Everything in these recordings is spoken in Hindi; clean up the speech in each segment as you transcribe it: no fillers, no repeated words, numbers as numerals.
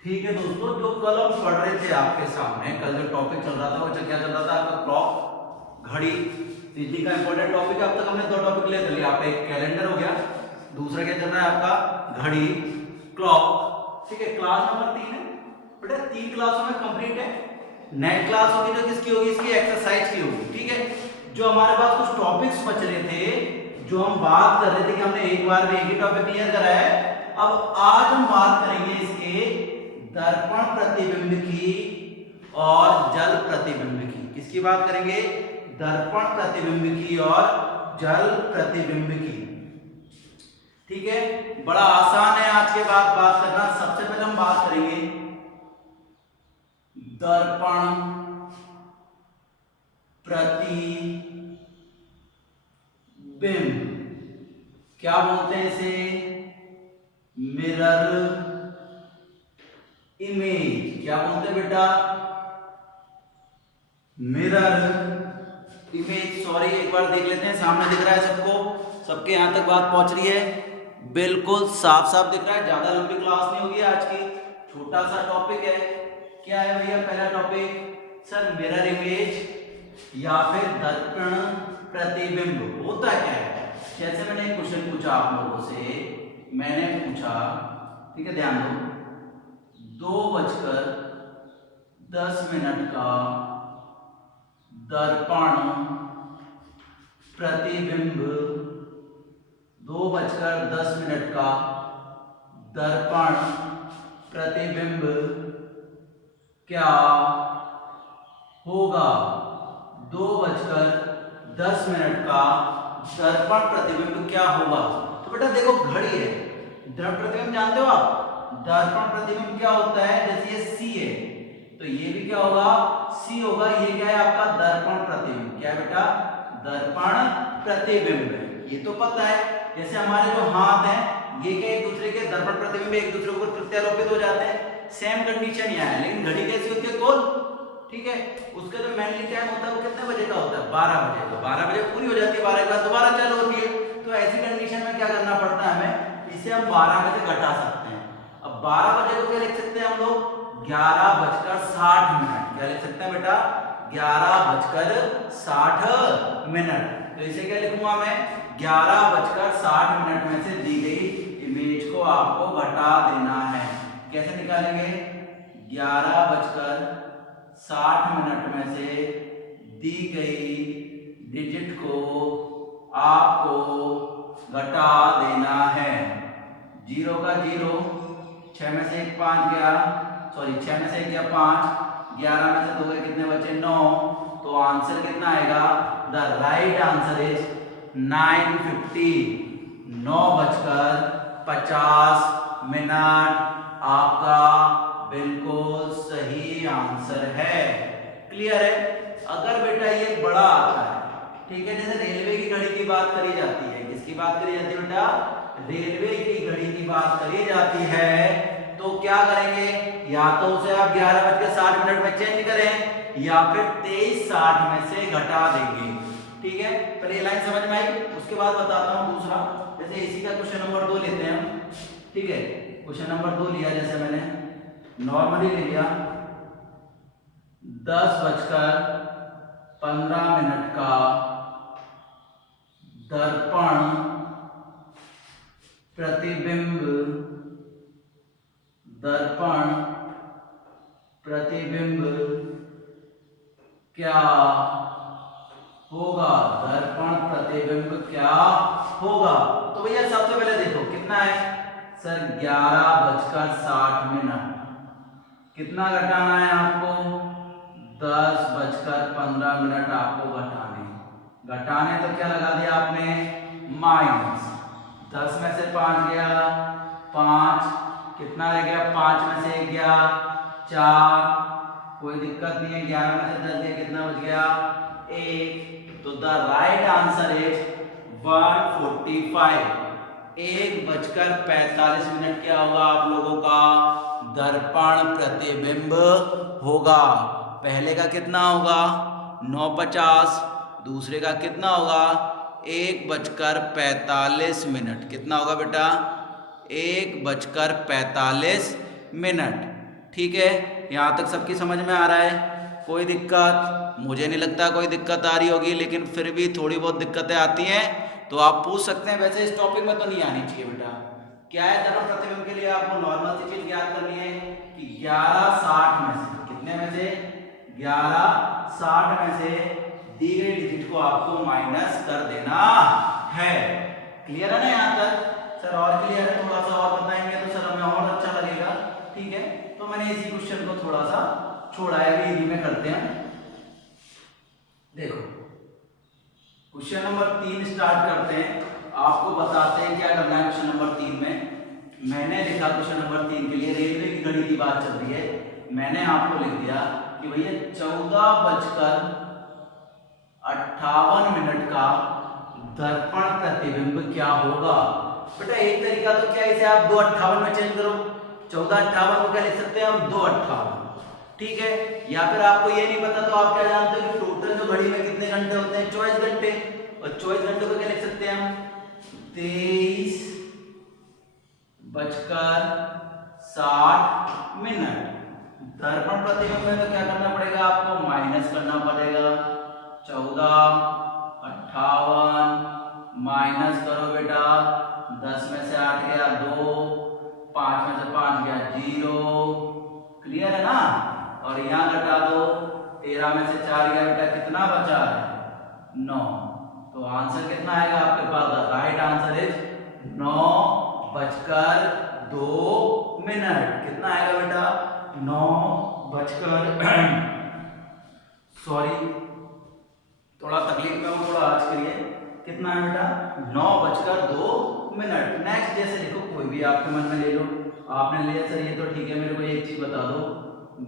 ठीक है दोस्तों, जो कल हम पढ़ रहे थे आपके सामने, कल जो टॉपिक चल रहा था वो क्या चल रहा था आपका क्लॉक, घड़ी। बिजली का इंपॉर्टेंट टॉपिक है। अब तक हमने दो टॉपिक ले चलिए, आपका एक कैलेंडर हो गया, दूसरा क्या चल रहा है आपका घड़ी, क्लॉक। ठीक है, क्लास नंबर 3 है बेटा, 3 क्लासों में कंप्लीट है। नेक्स्ट क्लास होगी जो किसकी होगी, इसकी एक्सरसाइज की होगी। ठीक है, जो हमारे पास कुछ टॉपिक्स बच रहे थे, जो हम बात कर रहे थे कि हमने एक बार में एक ही टॉपिक क्लियर करा है। अब आज हम बात करेंगे इसके दर्पण प्रतिबिंब की और जल प्रतिबिंब की। किसकी बात करेंगे, दर्पण प्रतिबिंब की और जल प्रतिबिंब की। ठीक है, बड़ा आसान है आज के बाद बात करना। सबसे पहले हम बात करेंगे दर्पण प्रतिबिंब। क्या बोलते हैं इसे, मिरर इमेज। क्या बोलते हैं बेटा, मिरर इमेज। सॉरी, एक बार देख लेते हैं, सामने दिख रहा है सबको, सबके यहां तक बात पहुंच रही है, बिल्कुल साफ साफ दिख रहा है। ज्यादा लंबी क्लास नहीं होगी आज की, छोटा सा टॉपिक है। क्या है भैया पहला टॉपिक, सर मिरर इमेज या फिर दर्पण प्रतिबिंब होता क्या है। जैसे मैंने एक क्वेश्चन पूछा आप लोगों से, मैंने पूछा, ठीक है ध्यान दो, 2:10 का दर्पण प्रतिबिंब, 2:10 का दर्पण प्रतिबिंब क्या होगा। 2:10 का दर्पण प्रतिबिंब क्या होगा। तो बेटा देखो घड़ी है, दर्पण प्रतिबिंब जानते हो आप, दर्पण प्रतिबिंब क्या होता है, जैसे ये सी है तो ये भी क्या होगा, सी होगा। ये क्या है आपका दर्पण प्रतिबिंब। क्या है बेटा, दर्पण प्रतिबिंब। ये तो पता है। जैसे हमारे जो हाथ हैं ये क्या एक दूसरे के दर्पण प्रतिबिंब एक दूसरे के ऊपर प्रत्यारोपित हो जाते हैं। सेम कंडीशन यहाँ है, लेकिन घड़ी कैसी होती है, गोल। ठीक है, उसका जो मेनली टाइम होता है वो कितने बजे का होता है, 12 बजे का। 12 बजे पूरी हो जाती है, 12 के बाद दोबारा चालू होती है। तो ऐसी कंडीशन में क्या करना पड़ता है हमें, इसे हम 12 बजे घटा सकते हैं। अब 12 बजे को क्या लिख सकते हैं हम लोग, 11:60। क्या लिख सकते हैं बेटा, 11:60। तो इसे क्या लिखूंगा मैं, 11:60 में से दी गई इमेज को आपको घटा देना है। कैसे निकालेंगे, 11:60 में से दी गई डिजिट को आपको घटा देना है। 0 का 0, 6 में से 1 5 गया, सॉरी 6 में से 1 गया 5, 11 में से 2 गए कितने बचे 9। तो आंसर कितना आएगा, द राइट आंसर इज 9:50। 9:50 आपका बिल्कुल सही आंसर है। क्लियर है। अगर बेटा ये बड़ा आता है, ठीक है, जैसे रेलवे की घड़ी की बात करी जाती है, किसकी बात करी जाती है बेटा, रेलवे की घड़ी की बात करी जाती है, तो क्या करेंगे, या तो उसे आप 11:60 में चेंज करें या फिर 23:60 में से घटा देंगे। ठीक है, पहले ये लाइन समझ में आई, उसके बाद बताता हूं दूसरा। जैसे इसी का क्वेश्चन नंबर 2 लेते हैं हम। ठीक है, क्वेश्चन नंबर 2 लिया, जैसे मैंने नॉर्मली ले लिया, 10:15 का दर्पण प्रतिबिंब, दर्पण प्रतिबिंब क्या होगा, दर्पण प्रतिबिंब क्या होगा। तो भैया सबसे पहले देखो कितना है, सर 11:60। कितना घटाना है आपको, 10:15 आपको घटाने तो क्या लगा दिया आपने, माइनस। 10 में से 5 गया 5, कितना रह गया, 5 में से 1 गया 4, कोई दिक्कत नहीं है। 11 में से 10 गया, कितना बच गया 1। तो द राइट आंसर इज 1:45। 1:45 क्या होगा आप लोगों का, दर्पण प्रतिबिंब होगा। पहले का कितना होगा 9:50, दूसरे का कितना होगा 1:45। कितना होगा बेटा, 1:45। ठीक है, यहाँ तक सबकी समझ में आ रहा है? कोई दिक्कत? मुझे नहीं लगता कोई दिक्कत आ रही होगी, लेकिन फिर भी थोड़ी बहुत दिक्कतें आती हैं तो आप पूछ सकते हैं। वैसे इस टॉपिक में तो नहीं आनी चाहिए बेटा। क्या है दर्पण प्रतिबिंब के लिए आपको नॉर्मल सी चीज ज्ञात करनी है कि 1160 में से कितने में से 1160 में से दी गई डिजिट को आपको माइनस कर देना है। क्लियर है ना यहाँ तक? सर और क्लियर है? थोड़ा सा और बताएंगे तो सर हमें और अच्छा लगेगा। ठीक है, तो मैंने इसी क्वेश्चन को थोड़ा सा छोड़ा है, अभी इसी में करते हैं। देखो क्वेश्चन नंबर 3 स्टार्ट करते हैं। आपको बताते हैं क्या करना है क्वेश्चन नंबर 3 में। मैंने लिखा क्वेश्चन नंबर 3 के लिए रेलवे की घड़ी की बात चल रही है, मैंने आपको लिख दिया कि भैया 14:58 का दर्पण प्रतिबिंब क्या होगा। बेटा एक तरीका तो क्या, इसे आप 2:58 में चेंज करो। 14:58 को क्या लिख सकते हैं हम? 2:58। ठीक है, या फिर आपको ये नहीं पता तो आप क्या जानते हो कि टोटल जो घड़ी में कितने घंटे होते हैं? 24 घंटे। और 24 घंटे को क्या लिख सकते हैं हम? 23:60। दर्पण प्रतिबिंब में तो क्या करना पड़ेगा आपको? माइनस करना पड़ेगा। 14:58 माइनस करो बेटा, 10 में से 8 गया 2, 5 में से 5 गया 0। क्लियर है ना? और यहाँ घटा दो, 13 में से 4 गया बेटा, कितना बचा है? 9। तो आंसर कितना आएगा आपके पास? Right answer is 9:02। कितना आएगा बेटा? 9 सॉरी थोड़ा तकलीफ में हूँ, थोड़ा आज करिए। कितना है बेटा? 9:02। नेक्स्ट जैसे लिखो, कोई भी आपके मन में ले लो। आपने लिया सर ये तो ठीक है, मेरे को एक चीज बता दो,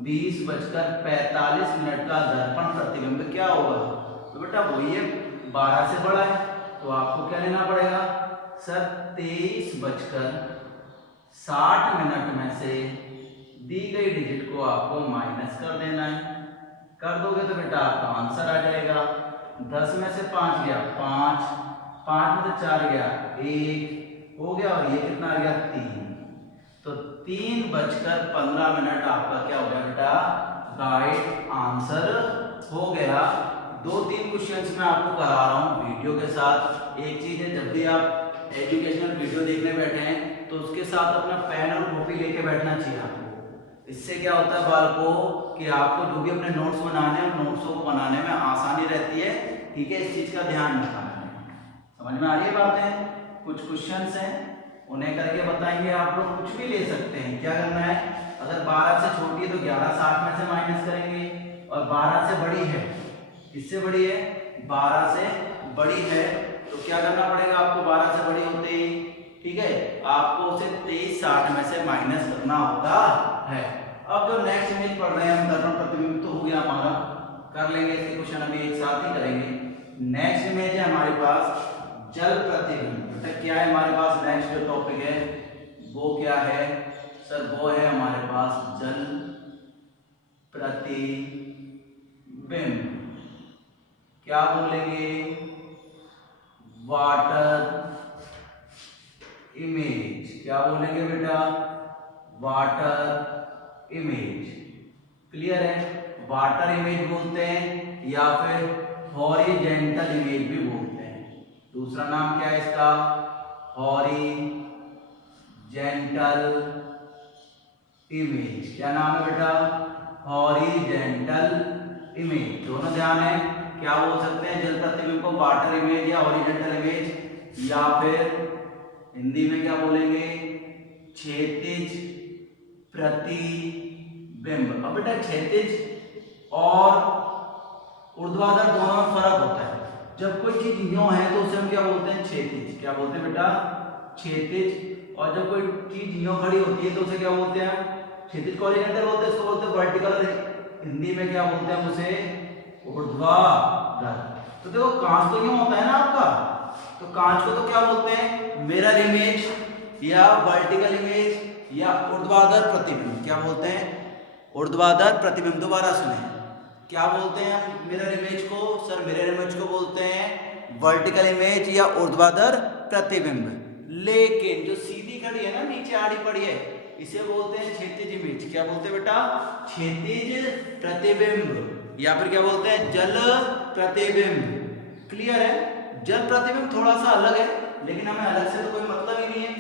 20:45 का दर्पण प्रतिबिंब क्या होगा? तो बेटा वही है, 12 से बड़ा है, तो आपको क्या लेना पड़ेगा सर? 23:60 में से दी गई डिजिट को आपको माइनस कर देना है। कर दोगे तो बेटा आपका आंसर आ जाएगा। 10 में से 5 गया 5, 5 में से 4 गया 1 हो गया, और ये कितना आ गया? 3। तो 3:15 आपका क्या हो गया बेटा? राइट आंसर हो गया। 2-3 क्वेश्चंस मैं आपको करा रहा हूँ वीडियो के साथ। एक चीज है, जब भी आप एजुकेशनल वीडियो देखने बैठे हैं तो उसके साथ अपना पेन और कॉपी लेके बैठना चाहिए आपको। इससे क्या होता है बालकों कि आपको जो भी अपने नोट्स बनाने हैं, नोट्सों को बनाने में आसानी रहती है। ठीक है, इस चीज का ध्यान रखना है। समझ में आ रही है बातें? कुछ क्वेश्चंस हैं, उन्हें करके बताएंगे। आप लोग कुछ भी ले सकते हैं। क्या करना है? अगर 12 से छोटी है तो 11:60 में से माइनस करेंगे, और 12 से बड़ी है, किससे बड़ी है? 12 से बड़ी है, तो क्या करना पड़ेगा आपको? 12 से बड़ी होते ही, ठीक है, आपको उसे 23:60 में से माइनस करना होता है। अब जो नेक्स्ट इमेज पढ़ रहे हैं हम, दर्पण प्रतिबिंब तो हो गया हमारा, कर लेंगे इसके क्वेश्चन अभी एक साथ ही करेंगे। नेक्स्ट इमेज है हमारे पास जल प्रतिबिंब। बेटा क्या है हमारे पास? नेक्स्ट जो टॉपिक है वो क्या है सर? वो है हमारे पास जल प्रतिबिंब। क्या बोलेंगे? Water image. क्या बोलेंगे बेटा? Water image. क्लियर है? वाटर इमेज बोलते हैं या फिर हॉरिजेंटल इमेज भी बोलते हैं। दूसरा नाम क्या है इसका? Horizontal image. क्या नाम है बेटा? Horizontal image. दोनों ध्यान है। क्या बोल सकते हैं जल प्रतिबिंब को? वाटर इमेज या हॉरिजेंटल इमेज, या फिर हिंदी में क्या बोलेंगे? क्षैतिज प्रतिबिंब। अब बेटा क्षैतिज और ऊर्ध्वाधर दोनों में फर्क होता है। जब कोई चीज यूं है तो उसे हम क्या बोलते हैं? क्षैतिज। क्या बोलते हैं बेटा? क्षैतिज। और जब कोई चीज यूं खड़ी होती है तो उसे क्या बोलते हैं? क्षैतिज को हॉरिजॉन्टल बोलते हैं, इसको बोलते हैं वर्टिकल। हिंदी में क्या बोलते हैं उसे? ऊर्ध्वाधर। तो देखो कांच तो यूं होता है ना आपका, तो कांच को तो क्या बोलते हैं? मिरर इमेज या वर्टिकल इमेज या ऊर्ध्वाधर प्रतिबिंब। क्या बोलते हैं? ऊर्ध्वाधर प्रतिबिंब। दोबारा सुने, क्या बोलते हैं हम मिरर इमेज को? सर मिरर इमेज को बोलते हैं वर्टिकल इमेज या ऊर्ध्वाधर प्रतिबिंब। लेकिन जो सीधी खड़ी है ना, नीचे आड़ी पड़ी है, इसे बोलते हैं क्षैतिज इमेज। क्या बोलते हैं बेटा? क्षैतिज प्रतिबिंब, या फिर क्या बोलते हैं? जल प्रतिबिंब। क्लियर है? जल प्रतिबिंब थोड़ा सा अलग है, लेकिन हमें अलग से तो कोई मतलब ही नहीं है।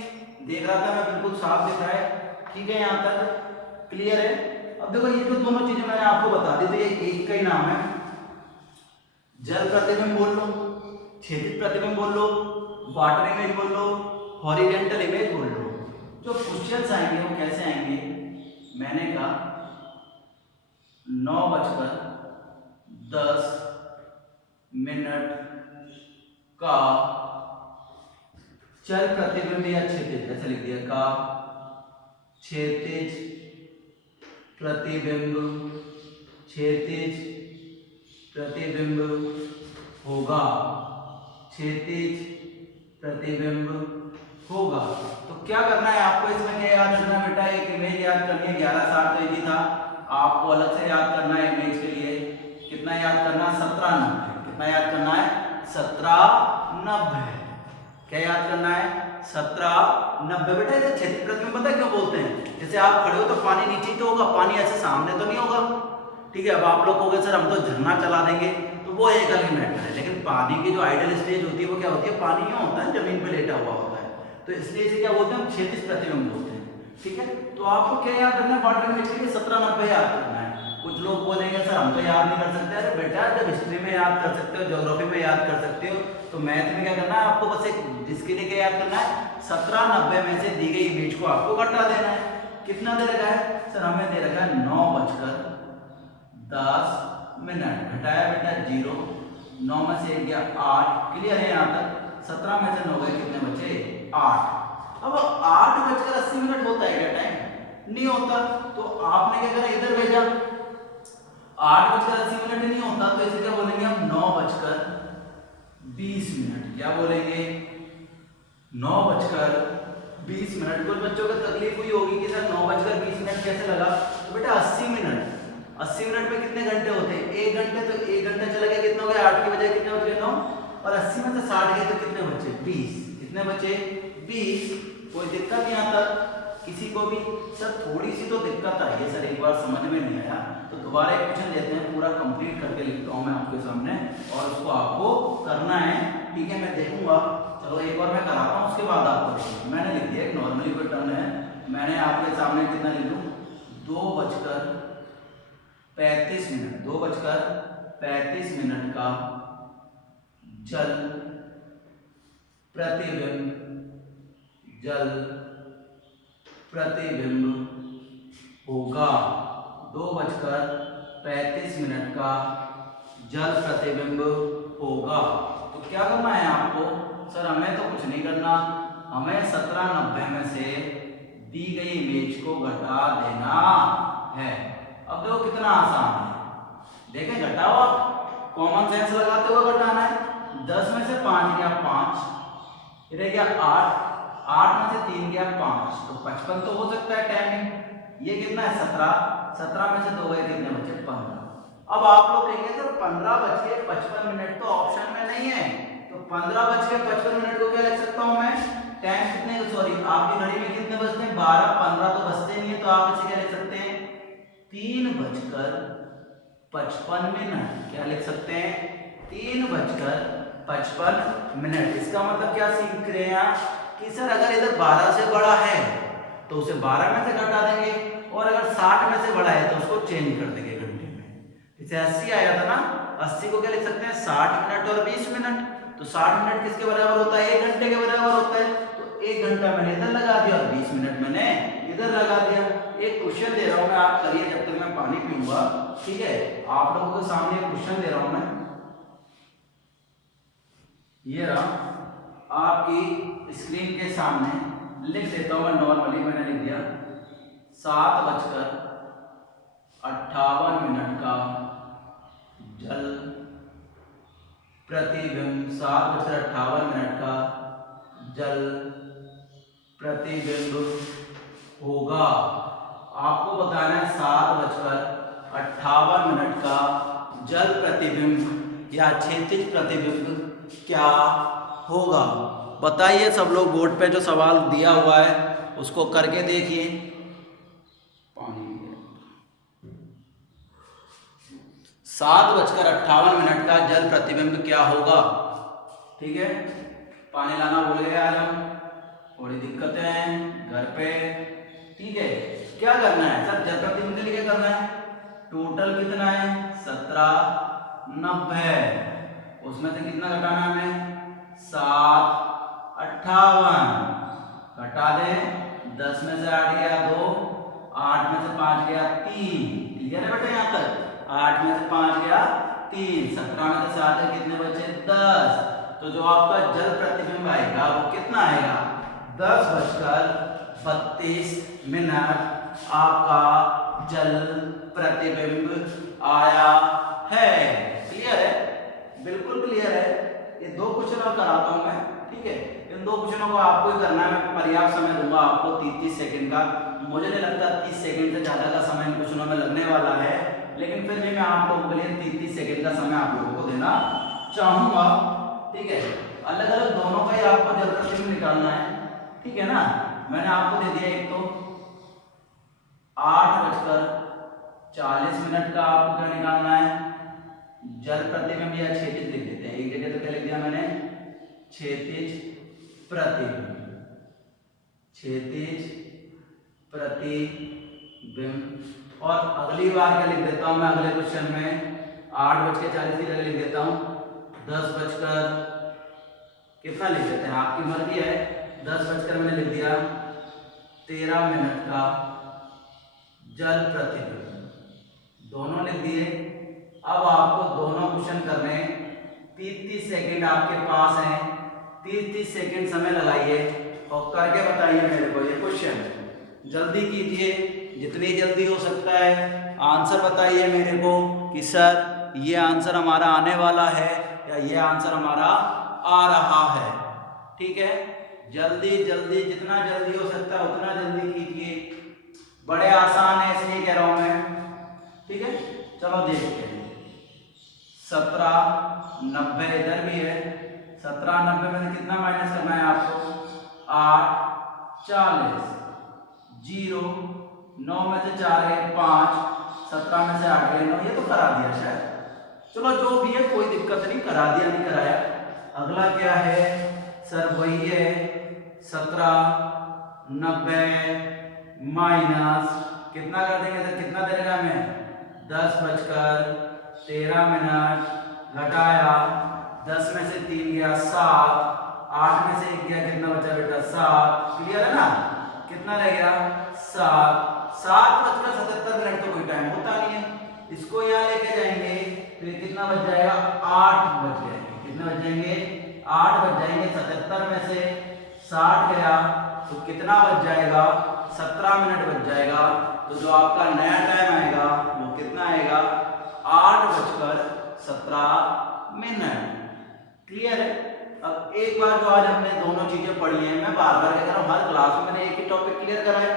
देख रहा था मैं, बिल्कुल साफ दिख रहा है। ठीक है, यहाँ तक क्लियर है? अब देखो ये जो दोनों चीजें मैंने आपको बता दी, तो ये एक का ही नाम है। जल प्रतिबिंब बोल लो, क्षैतिज प्रतिबिंब बोल लो, वाटर इमेज बोल लो, हॉरिजॉन्टल इमेज बोल लो। जो क्वेश्चंस आएंगे वो कैसे आएंगे? मैंने कहा 9:10 का जल प्रतिबिंब या क्षैतिज, ऐसे लिख दिया, का क्षैतिज प्रतिबिंब, क्षैतिज प्रतिबिंब होगा, क्षैतिज प्रतिबिंब होगा। तो क्या करना है आपको इसमें? क्या याद रखना बेटा? एक इमेज याद करनी है। 11:60 तो इजी था, आपको अलग से याद करना है इमेज के लिए। कितना याद करना है? 17:90। कितना याद करना है? 17:90। क्या याद करना है? 17:90। बेटा इसे क्षैतिज प्रतिबिंब पता है क्यों बोलते हैं? जैसे आप खड़े हो तो पानी नीचे तो होगा, पानी ऐसे सामने तो नहीं होगा। ठीक है, अब आप लोग कहोगे सर हम तो झरना चला देंगे, तो वो एक अलग मैटर है। लेकिन पानी की जो आइडियल स्टेज होती है वो क्या होती है? पानी यूं होता है, जमीन पे लेटा हुआ होता है, तो इसलिए इसे क्या बोलते हैं? हम क्षैतिज प्रतिबिंब बोलते हैं। ठीक है, तो आपको क्या याद रखना है? वाटर इमेज के लिए 17:90 याद करना है। कुछ लोग बोलेंगे सर हम तो याद नहीं कर सकते। अरे बेटा, जब हिस्ट्री में याद कर सकते हो, ज्योग्राफी में याद कर सकते हो, तो मैथ में क्या करना है आपको? बस एक जिसके लिए क्या याद करना है? 17:90 में से दी गई इमेज को आपको घटा देना है। कितना दे रखा है सर? हमें दे रखा है 9:10। घटाया बेटा 0, 9 में से 1 गया 8। क्लियर है यहाँ तक? 17 में से 9 गए, कितने बचे? 8। अब 8:80 होता है क्या टाइम? नहीं होता। तो आपने क्या करा? इधर भेजा। 8:80 नहीं होता, तो इसे क्या बोलेंगे हम? 9:20। क्या बोलेंगे? 9:20। कुछ बच्चों को तकलीफ हुई होगी कि सर 9:20 कैसे लगा? तो बेटा 80 मिनट, 80 मिनट में कितने घंटे होते हैं? 1 घंटे। तो 1 घंटा चला गया, कितना हो गया? 8 की बजाय कितने बच गए? 9। और 80 में से 60 गए तो कितने बचे? 20। कितने बचे? 20। कोई दिक्कत नहीं आता किसी को भी? सर थोड़ी सी तो दिक्कत आई है सर, एक बार समझ में नहीं आया, तो दोबारा एक क्वेश्चन लेते हैं, पूरा कंप्लीट करके लिखता हूँ मैं आपके सामने, और उसको आपको करना है। ठीक है, मैं देखूंगा। चलो एक बार मैं कराता हूँ, उसके बाद आपको देखूंगा। मैंने लिख दिया, नॉर्मली कोई टर्न है, मैंने आपके सामने कितना लिख लूँ? 2:35। 2:35 का जल प्रतिबिंब होगा। 2:35 का जल प्रतिबिंब होगा। तो क्या करना है आपको? सर हमें तो कुछ नहीं करना, हमें 17:90 में से दी गई इमेज को घटा देना है। अब देखो कितना आसान है, देखें घटाओ, आप कॉमन सेंस लगाते हुए घटाना है। 10 में से 5 गया 5, इधर गया 8, 8 में से 3 गया 5, तो 55 तो हो सकता है टाइमिंग। ये कितना है? 17, 17 में से 2 गए, कितने बचे? 15। अब आप लोग कहेंगे सर 15:55 तो ऑप्शन में नहीं है, तो 15:55 को क्या लिख सकता हूं मैं? टाइम कितने, सॉरी आपकी घड़ी में कितने बजते हैं? 12:15 तो बजते नहीं है, तो आप इसे क्या लिख सकते हैं? 3:55। क्या लिख सकते हैं? 3:55। इसका मतलब क्या सीख रहे हैं आप कि सर अगर इधर 12 से बड़ा है तो उसे 12 में से घटा देंगे, और अगर 60 में से बड़ा है तो उसको चेंज कर देंगे घंटे में। जैसे 80 आया था ना, 80 को क्या लिख सकते हैं? 60 मिनट और 20 मिनट। तो 60 मिनट किसके बराबर होता है? 1 घंटे के बराबर होता है। तो 1 घंटा मैंने इधर लगा दिया और 20 मिनट मैंने इधर लगा दिया। एक क्वेश्चन दे रहा हूं मैं, आप करिए जब तक मैं पानी पीऊंगा। ठीक है, आप लोगों के सामने एक क्वेश्चन दे रहा हूं मैं, ये रहा आपकी स्क्रीन के सामने, लिख देता हूं मैं नॉर्मली। मैंने लिख दिया 7:58 का जल प्रतिबिंब, 7:58 का जल प्रतिबिंब होगा। आपको बताना है 7:58 का जल प्रतिबिंब या क्षैतिज प्रतिबिंब क्या होगा? बताइए सब लोग, बोर्ड पे जो सवाल दिया हुआ है उसको करके देखिए। 7:58 का जल प्रतिबिंब क्या होगा? ठीक है, पानी लाना भूल गए आज हम, थोड़ी दिक्कतें हैं घर पे। ठीक है, क्या करना है सर? जल प्रतिबिंब के लिए क्या करना है? टोटल कितना है? 1790, उसमें से कितना घटाना है हमें? 758 घटा दें, 10 में से 8 गया 2, 8 में से 5 गया 3। क्लियर है बेटा यहाँ तक? 8 में से 5 गया 3, 17 में से 7 है, कितने बचे? 10। तो जो आपका जल प्रतिबिंब आएगा वो कितना आएगा? 10:32 आपका जल प्रतिबिंब आया है। क्लियर है? बिल्कुल क्लियर है। ये 2 क्वेश्चन और कराता हूं मैं। ठीक है, इन 2 क्वेश्चनों को आपको ही करना है। मैं पर्याप्त समय दूंगा आपको 30 सेकंड का। मुझे नहीं लगता 30 सेकंड से ज्यादा का समय इन क्वेश्चनों में लगने वाला है, लेकिन फिर भी मैं आप लोगों के लिए 30 सेकंड का समय आप लोगों को देना चाहूंगा। ठीक है, अलग अलग दोनों का ही आपको जल प्रतिबिंब निकालना है। ठीक है ना? मैंने आपको दे दिया एक तो 8:40 का आपको क्या निकालना है? जल प्रतिबिंब या क्षैतिज लिख देते हैं, एक जगह तो क्या लिख दिया मैंने? क्षैतिज प्रतिबिंब, क्षैतिज प्रतिबिंब। और अगली बार क्या लिख देता हूं मैं अगले क्वेश्चन में? 8:40 की जगह लिख देता हूं 10 कितना लिख देते हैं, आपकी मर्जी है। 10 मैंने लिख दिया 13 का जल प्रतिबिंब, दोनों लिख दिए। अब आपको दोनों क्वेश्चन करने, 30 सेकंड आपके पास हैं, 30 सेकंड समय लगाइए और करके बताइए मेरे को ये क्वेश्चन। जल्दी कीजिए, जितनी जल्दी हो सकता है। आंसर बताइए मेरे को कि सर ये आंसर हमारा आने वाला है या ये आंसर हमारा आ रहा है। ठीक है, जल्दी जल्दी, जितना जल्दी हो सकता है उतना जल्दी कीजिए। बड़े आसान है इसलिए कह रहा हूं मैं। ठीक है, चलो देखते हैं। 1790 इधर भी है। 1790 में कितना माइनस करना है आपको? 8:40, 0, 9 में से 4 है 5, 17 में से 8 गए 9। ये तो करा दिया शायद, चलो जो भी है कोई दिक्कत नहीं, करा दिया नहीं कराया। अगला क्या है सर? वही है 1790 माइनस कितना कर देंगे सर? कितना देगा हमें? 10:13 घटाया, 10 में से 3 गया 7, 8 में से 1 गया, कितना बचा बेटा? 7। क्लियर है ना? कितना रह गया? 7:77 तो कोई टाइम होता नहीं है। इसको यहाँ लेके जाएंगे तो ये कितना बच जाएगा? 8 बच जाएंगे। कितना बच जाएंगे? 8 बच जाएंगे। 77 में से 60 गया तो कितना बच जाएगा? 17 मिनट बच जाएगा। तो जो आपका नया टाइम आएगा वो कितना आएगा? 8:17। क्लियर है? अब एक बार जो आज हमने दोनों चीजें पढ़ी हैं, मैं बार बार कह रहा हूँ, हर क्लास में मैंने एक ही टॉपिक क्लियर करा है।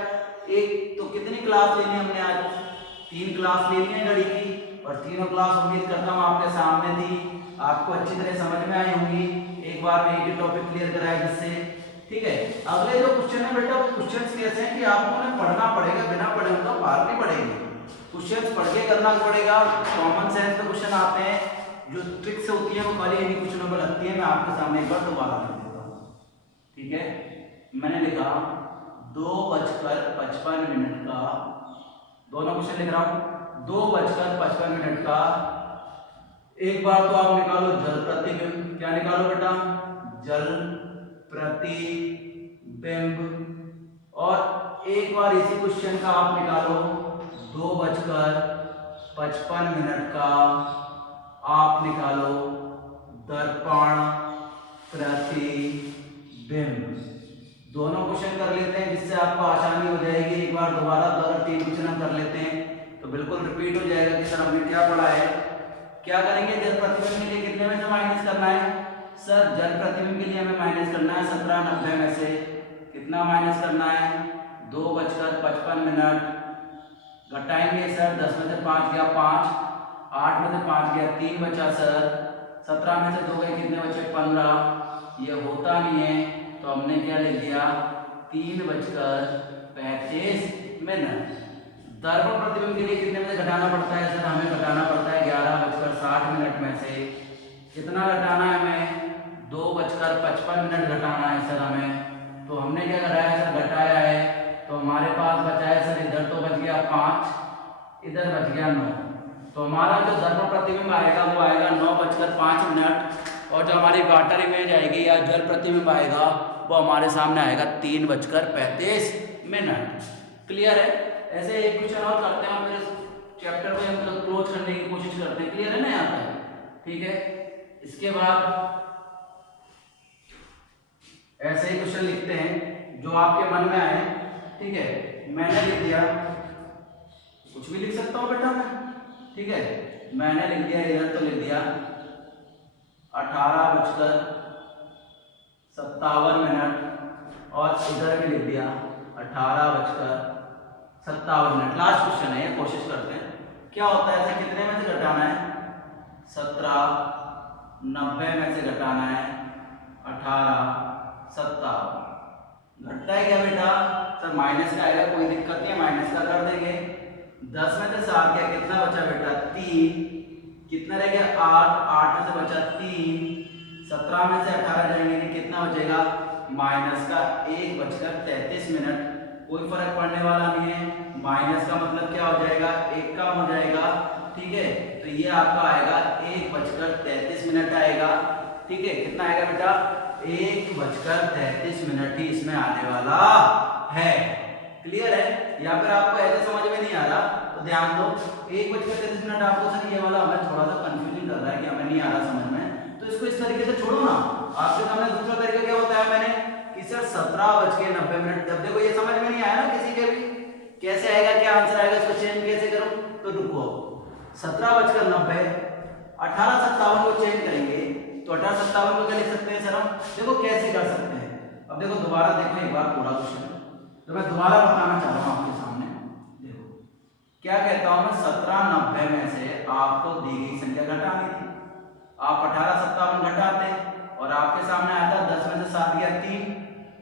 एक तो कितनी क्लास लेनी हमने आज? 3 क्लास ले ली है घड़ी की, और तीनों क्लास उम्मीद करता हूँ आपके सामने थी, आपको अच्छी तरह समझ में आई होंगी। एक बार में एक ही टॉपिक क्लियर कराया जिससे। ठीक है, अगले जो क्वेश्चन है बेटा वो क्वेश्चंस कैसे हैं कि आपको उन्हें पढ़ना पड़ेगा, बिना पढ़े उनका पार नहीं पड़ेगी। क्वेश्चंस पढ़ के करना पड़ेगा। कॉमन सेंस के क्वेश्चन आते हैं, जो ट्रिक्स होती है वो खाली इन्हीं क्वेश्चनों पर लगती है। मैं आपके सामने एक बार दोबारा लिख देता हूँ। ठीक है, मैंने लिखा 2:55 का, दोनों क्वेश्चन लिख रहा हूँ। 2:55 का एक बार तो आप निकालो जल प्रतिबिंब। क्या निकालो बेटा? जल प्रतिबिंब। और एक बार इसी क्वेश्चन का आप निकालो 2:55 का आप निकालो दर्पण प्रतिबिंब। दोनों क्वेश्चन कर लेते हैं जिससे आपको आसानी हो जाएगी। एक बार दोबारा 3 क्वेश्चन हम कर लेते हैं तो बिल्कुल रिपीट हो जाएगा कि सर हमने क्या पढ़ा है। क्या करेंगे? जल प्रतिबिंब के लिए कितने में से माइनस करना है सर? जल प्रतिबिंब के लिए हमें माइनस करना है 1790 में से। कितना माइनस करना है? 2:55 घटाएंगे सर। 10 में से 5 गया 5, 8 में से 5 गया 3 बचा सर। 17 में से 2 गए, कितने बचे? 15। ये होता नहीं है तो हमने क्या लिख दिया? 3:35। दर्पण प्रतिबिंब के लिए कितने में से घटाना पड़ता है सर? हमें घटाना पड़ता है 11:60 में से कितना घटाना है हमें? 2:55 घटाना है सर हमें। तो हमने क्या करा है सर? घटाया है। तो हमारे पास बचा है सर, इधर तो बच गया 5, इधर बच गया 9। तो हमारा जो दर्पण प्रतिबिंब आएगा वो आएगा 9:05, और जो हमारी वाटर इमेज आएगी या जल प्रतिबिंब आएगा वो हमारे सामने आएगा 3:35। क्लियर है? ऐसे एक क्वेश्चन और करते हैं, मेरे चैप्टर को हम क्लोज करने की कोशिश करते हैं। क्लियर है ना यहाँ तक? ठीक है। इसके बाद ऐसे ही क्वेश्चन लिखते हैं जो आपके मन में आए। ठीक है, मैंने लिख दिया, कुछ भी लिख सकता हूँ बेटा मैं। ठीक है, मैंने लिख दिया, इधर तो लिख दिया 18:57 और इधर भी लिख दिया 18:57। लास्ट क्वेश्चन है, कोशिश करते हैं क्या होता है। ऐसे कितने में से घटाना है? 17:90 में से घटाना है 18:57। घटता है क्या बेटा? सर माइनस का आएगा, कोई दिक्कत नहीं है, माइनस का कर देंगे। 10 में से 7 गया, कितना बचा बेटा? 3। कितना रह गया? 8। 8 में से बचा 3। 17 में से 18 जाएंगे, कितना बचेगा? माइनस का 1:33। कोई फर्क पड़ने वाला नहीं है। माइनस का मतलब क्या हो जाएगा? 1 कम हो जाएगा। ठीक है, तो ये आपका आएगा 1:33 आएगा। ठीक है, कितना आएगा बेटा? 1:33 ही इसमें आने वाला है। क्लियर है? या फिर आपको ऐसे समझ में नहीं आ रहा तो ध्यान दो, 1:33 आपको सर ये वाला हमें थोड़ा सा कंफ्यूजन कर रहा है कि हमें नहीं आ रहा समझ में, तो इसको इस तरीके से छोड़ो ना। आपके सामने दूसरा तरीका क्या होता है मैंने कि सर 17:90। जब देखो ये समझ में नहीं आया ना किसी के भी, कैसे आएगा, क्या आंसर आएगा, इसको चेंज कैसे करूं? तो रुको, 17:90 18:57 को चेंज करेंगे तो 18:57 को क्या लिख सकते हैं सर हम? देखो कैसे कर सकते हैं। अब देखो दोबारा देखो एक बार पूरा क्वेश्चन, तो मैं दोबारा बताना चाह रहा हूं आपके सामने। देखो क्या कहता हूं मैं, 17:90 में से आपको दी गई संख्या घटानी थी। आप 18:57 घटाते और आपके सामने आया था 10 में से 7 गया 3,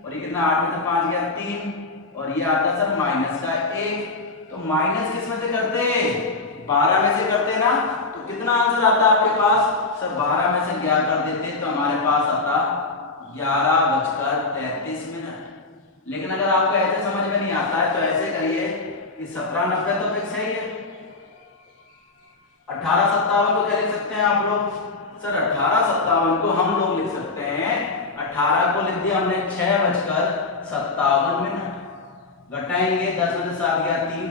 और ये कितना? 8 में से 5 गया 3, और ये आता सर माइनस का 1। तो माइनस किस में से करते? 12 में से करते ना। तो कितना आंसर आता आपके पास? सर 12 में से क्या कर देते तो हमारे पास आता 11:33। लेकिन अगर आपको ऐसे समझ में नहीं आता है तो ऐसे करिए कि 17:90 तो फिक्स है ही है। 18:57 को क्या लिख सकते हैं आप लोग? सर 18:57 को हम लोग लिख सकते हैं, 18 को लिख दिया हमने 6:57। घटाएंगे, 10 में से 7 गया 3,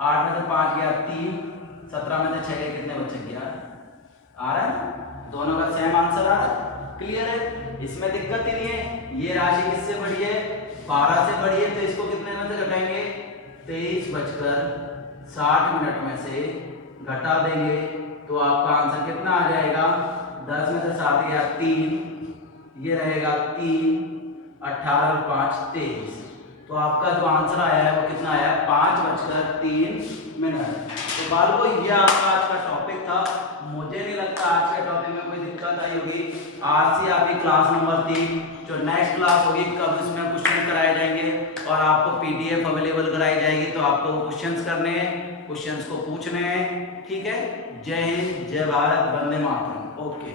8 में से 5 गया 3, 17 में से 6 गया, कितने बचे? 11। आ रहा है? दोनों का सेम आंसर आ रहा है। क्लियर है? इसमें दिक्कत ही नहीं है। ये राशि किससे बड़ी है? 12 से बड़ी है, तो इसको कितने में से घटाएंगे? 23:60 में से घटा देंगे तो आपका आंसर कितना आ जाएगा? 10 में से 7 गया 3, ये रहेगा 3, 18 और 5 23। तो आपका जो आंसर आया है वो कितना आया? 5:03। तो बालको ये आपका आज का टॉपिक था। मुझे नहीं लगता आज के टॉपिक में कोई दिक्कत आई होगी। आज से आपकी क्लास नंबर 3 जो नेक्स्ट क्लास होगी, कब उसमें क्वेश्चन कराए जाएंगे और आपको PDF अवेलेबल कराई जाएगी, तो आपको क्वेश्चंस करने हैं, क्वेश्चंस को पूछने हैं। ठीक है, जय हिंद, जय भारत, वंदे मातरम। ओके।